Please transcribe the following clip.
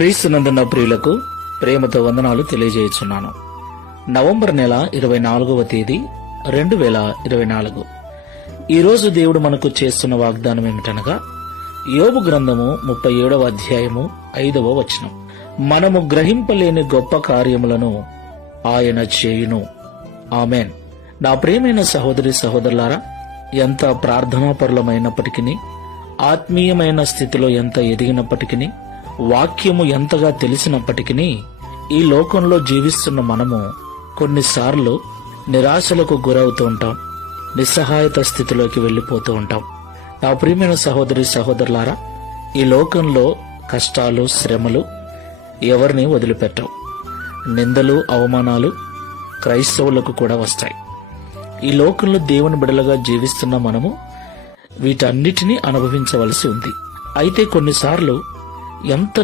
క్రీస్తునందున్న ప్రియులకు ప్రేమతో వందనాలు తెలియజేయుచున్నాను. నవంబర్ నెల 24వ తేదీ 2024. ఈరోజు దేవుడు మనకు చేస్తున్న వాగ్దానం ఏమిటనగా, యోబు గ్రంథము 37వ అధ్యాయము 5వ వచనం. మనము గ్రహింపలేని గొప్ప కార్యములను ఆయన చేయును. ఆమెన్. నా ప్రియమైన సహోదరి సహోదరులారా, ఎంత ప్రార్థనాపరులమైనప్పటికీ, ఆత్మీయమైన స్థితిలో ఎంత ఎదిగినప్పటికీ, వాక్యము ఎంతగా తెలిసినప్పటికీ, ఈ లోకంలో జీవిస్తున్న మనము కొన్నిసార్లు నిరాశలకు గురవుతూ ఉంటాం, నిస్సహాయత స్థితిలోకి వెళ్లిపోతూ ఉంటాం. నా ప్రియమైన సహోదరి సహోదరులారా, ఈ లోకంలో కష్టాలు, శ్రమలు ఎవరిని వదిలిపెట్టవు. నిందలు, అవమానాలు క్రైస్తవులకు కూడా వస్తాయి. ఈ లోకంలో దేవుని బిడలుగా జీవిస్తున్న మనము వీటన్నిటినీ అనుభవించవలసి ఉంది. అయితే కొన్నిసార్లు ఎంత